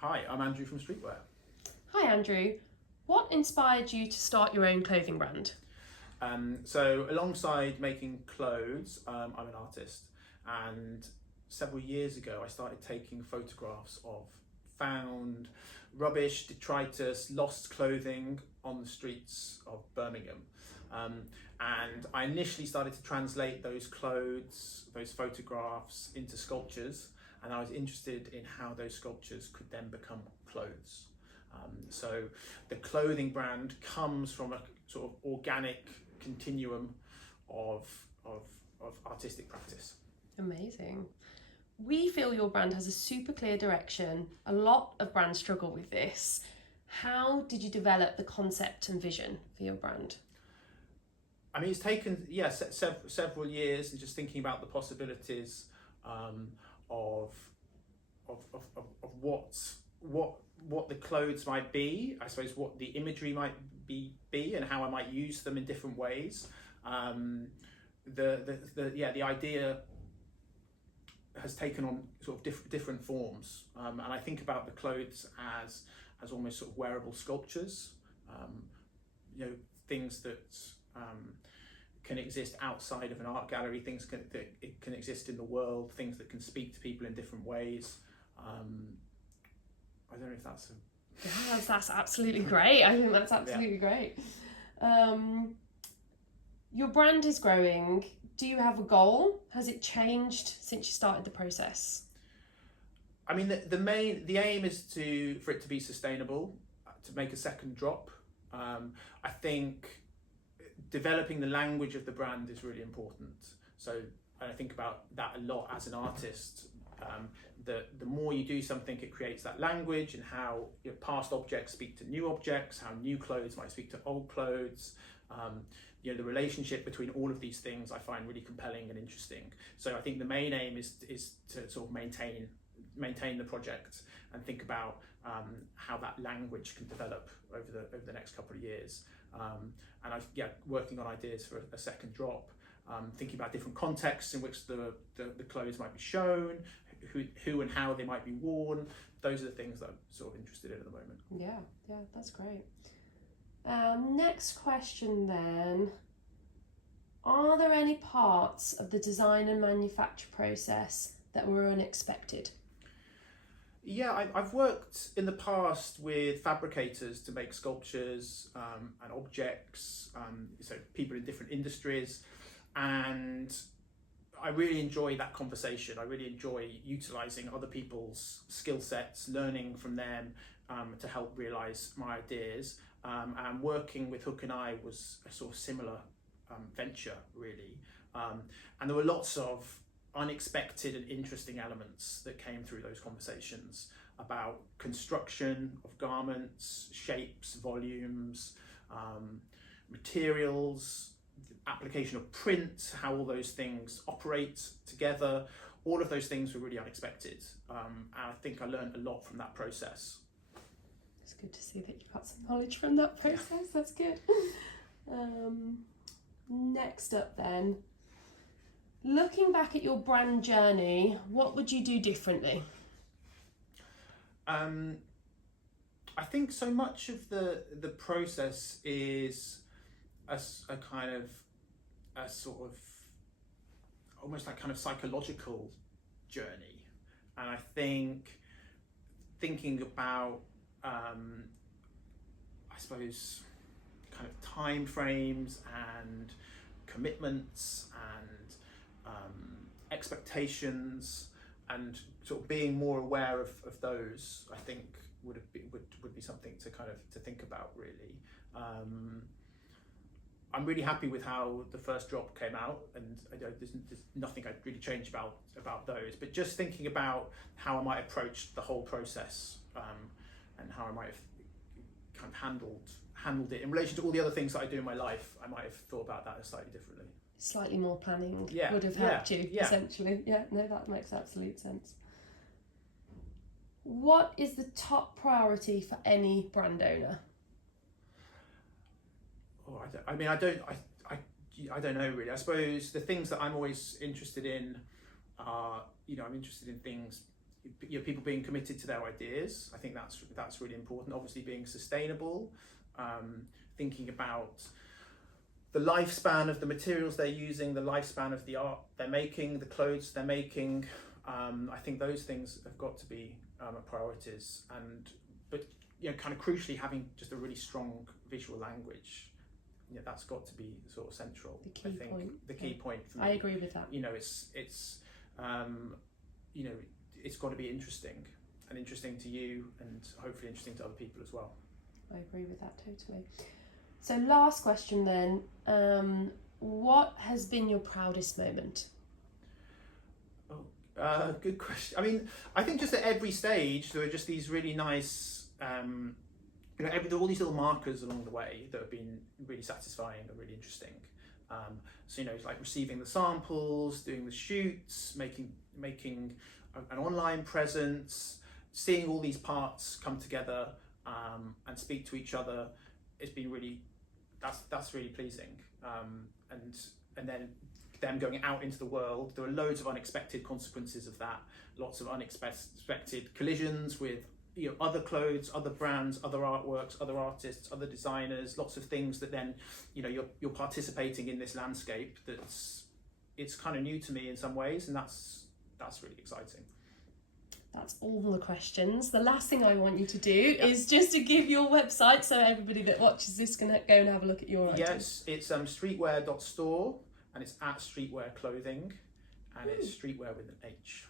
Hi, I'm Andrew from Streetwear. Hi Andrew, what inspired you to start your own clothing brand? So, alongside making clothes, I'm an artist, and several years ago, I started taking photographs of found rubbish, detritus, lost clothing on the streets of Birmingham. Um, and I initially started to translate those clothes, those photographs into sculptures, and I was interested in how those sculptures could then become clothes. So the clothing brand comes from a sort of organic continuum of, of, of artistic practice. Amazing. We feel your brand has a super clear direction. A lot of brands struggle with this. How did you develop the concept and vision for your brand? I mean, it's taken several years, and just thinking about the possibilities um, of, of what the clothes might be. I suppose what the imagery might be, and how I might use them in different ways. The idea has taken on sort of different forms, and I think about the clothes as almost sort of wearable sculptures. Um, Things that can exist outside of an art gallery, that it can exist in the world, things that can speak to people in different ways. I don't know if that's That's absolutely great. I think that's absolutely great. Your brand is growing. Do you have a goal? Has it changed since you started the process? I mean, the aim is for it to be sustainable, to make a second drop. I think developing the language of the brand is really important. So I think about that a lot as an artist. The more you do something, it creates that language, and how past objects speak to new objects, how new clothes might speak to old clothes. The relationship between all of these things I find really compelling and interesting. So I think the main aim is to sort of maintain the project, and think about how that language can develop over the next couple of years. And working on ideas for a second drop, thinking about different contexts in which the clothes might be shown, who and how they might be worn. Those are the things that I'm sort of interested in at the moment. Yeah, that's great. Next question then. Are there any parts of the design and manufacture process that were unexpected? Yeah, I've worked in the past with fabricators to make sculptures and objects, so people in different industries, and I really enjoy that conversation. I really enjoy utilising other people's skill sets, learning from them to help realise my ideas. And working with Hook and Eye was a sort of similar venture, really. And there were lots of unexpected and interesting elements that came through those conversations about construction of garments, shapes, volumes, materials, application of print, how all those things operate together. All of those things were really unexpected, and I think I learned a lot from that process. It's good to see that you've got some knowledge from that process. That's good. Next up then, looking back at your brand journey, what would you do differently? I think so much of the process is a kind of a sort of almost like kind of psychological journey, and I think thinking about I suppose kind of time frames and commitments and expectations, and sort of being more aware of those, I think would be something to kind of to think about, really. I'm really happy with how the first drop came out, and there's nothing I'd really change about those. But just thinking about how I might approach the whole process, and how I might have kind of handled it in relation to all the other things that I do in my life, I might have thought about that slightly differently. Slightly more planning would have helped you, essentially. Yeah, no, that makes absolute sense. What is the top priority for any brand owner? Oh, I don't know, really. I suppose the things that I'm always interested in are, I'm interested in things people being committed to their ideas. I think that's really important. Obviously, being sustainable, thinking about the lifespan of the materials they're using, the lifespan of the art they're making, the clothes they're making. I think those things have got to be priorities, but kind of crucially, having just a really strong visual language. That's got to be sort of central. The key point. The key point for me. I agree with that. It's got to be interesting to you, and hopefully interesting to other people as well. I agree with that totally. So last question then, what has been your proudest moment? Good question. I mean, I think just at every stage there are just these really nice, there are all these little markers along the way that have been really satisfying and really interesting. So it's like receiving the samples, doing the shoots, making an online presence, seeing all these parts come together and speak to each other. It's been really, that's really pleasing. And then them going out into the world, there are loads of unexpected consequences of that. Lots of unexpected collisions with other clothes, other brands, other artworks, other artists, other designers. Lots of things that then you're participating in this landscape. It's kind of new to me in some ways, and that's really exciting. That's all the questions. The last thing I want you to do is just to give your website so everybody that watches this can go and have a look at your items. Yes, it's streetwear.store, and it's at Streetwear Clothing, and it's streetwear with an H.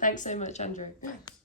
Thanks so much, Andrew. Thanks.